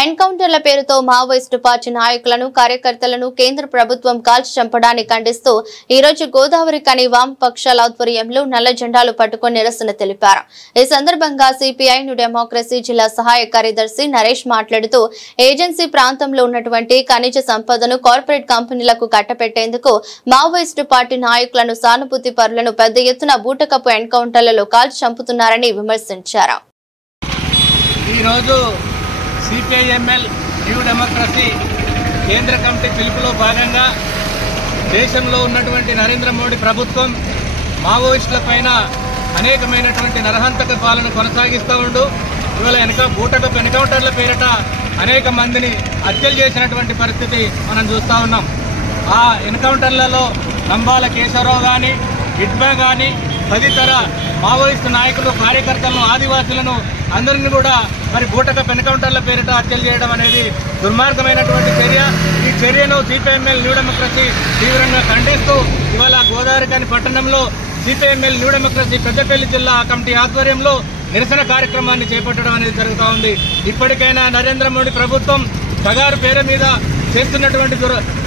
ఎన్కౌంటర్ల పేరుతో Maoist party నాయకులను కార్యకర్తలను కేంద్ర ప్రభుత్వం కాల్చి చంపడాన్ని ఖండిస్తూ ఈ రోజు గోదావరి కని వామపక్షాల ఆధ్వర్యంలో నల్ల జెండాలు పట్టుకొని నిరసన తెలిపారు। ఈ సందర్భంగా సిపిఐ న్యూ డెమోక్రసీ జిల్లా సహాయ కార్యదర్శి నరేష్ మాట్లాడుతూ ఏజెన్సీ ప్రాంతంలో ఉన్నటువంటి ఖనిజ సంపదను కార్పొరేట్ కంపెనీలకు కట్టపెట్టేందుకు మావోయిస్టు పార్టీ నాయకులను సానుభూతి పరులను పెద్ద ఎత్తున బూటకపు ఎన్కౌంటర్లలో కాల్చి చంపుతున్నారని విమర్శించారు। సిపిఐఎంఎల్ న్యూ డెమోక్రసీ కేంద్ర కమిటీ పిలుపులో భాగంగా దేశంలో ఉన్నటువంటి నరేంద్ర మోడీ ప్రభుత్వం మావోయిస్టుల పైన అనేకమైనటువంటి నరహంతక పాలన కొనసాగిస్తూ ఉంటూ ఇవాళ బూటకపు ఎన్కౌంటర్ల పేరిట అనేక మందిని హత్యలు చేసినటువంటి పరిస్థితి మనం చూస్తూ ఉన్నాం। ఆ ఎన్కౌంటర్లలో నంబాల కేశవరావు కానీ ఇడ్బా కానీ తదితర మావోయిస్టు నాయకులు కార్యకర్తలను ఆదివాసులను అందరినీ కూడా మరి బూటకపు ఎన్కౌంటర్ల పేరిట హత్యలు చేయడం అనేది దుర్మార్గమైనటువంటి చర్య। ఈ చర్యను సిపిఐఎంఎల్ న్యూ డెమోక్రసీ తీవ్రంగా ఖండిస్తూ ఇవాళ గోదావరి కని పట్టణంలో సిపిఐఎంఎల్ న్యూ డెమోక్రసీ పెద్దపల్లి జిల్లా కమిటీ ఆధ్వర్యంలో నిరసన కార్యక్రమాన్ని చేపట్టడం అనేది జరుగుతూ ఉంది। ఇప్పటికైనా నరేంద్ర మోడీ ప్రభుత్వం కగారు పేరు మీద చేస్తున్నటువంటి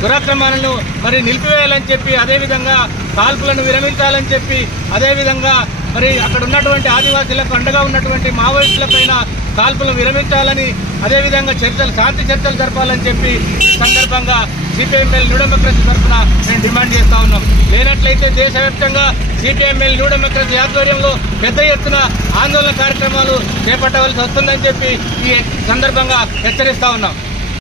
దురాక్రమాలను మరి నిలిపివేయాలని చెప్పి, అదేవిధంగా కాల్పులను విరమించాలని చెప్పి, అదేవిధంగా మరి అక్కడ ఉన్నటువంటి ఆదివాసీలకు అండగా ఉన్నటువంటి మావోయిస్టుల పైన కాల్పులను విరమించాలని, అదేవిధంగా శాంతి చర్చలు జరపాలని చెప్పి ఈ సందర్భంగా సిపిఐఎంఎల్ న్యూ డెమోక్రసీ తరఫున మేము డిమాండ్ చేస్తూ ఉన్నాం। లేనట్లయితే దేశవ్యాప్తంగా సిపిఐఎంఎల్ న్యూ డెమోక్రసీ ఆధ్వర్యంలో పెద్ద ఎత్తున ఆందోళన కార్యక్రమాలు చేపట్టవలసి వస్తుందని చెప్పి ఈ సందర్భంగా హెచ్చరిస్తా ఉన్నాం।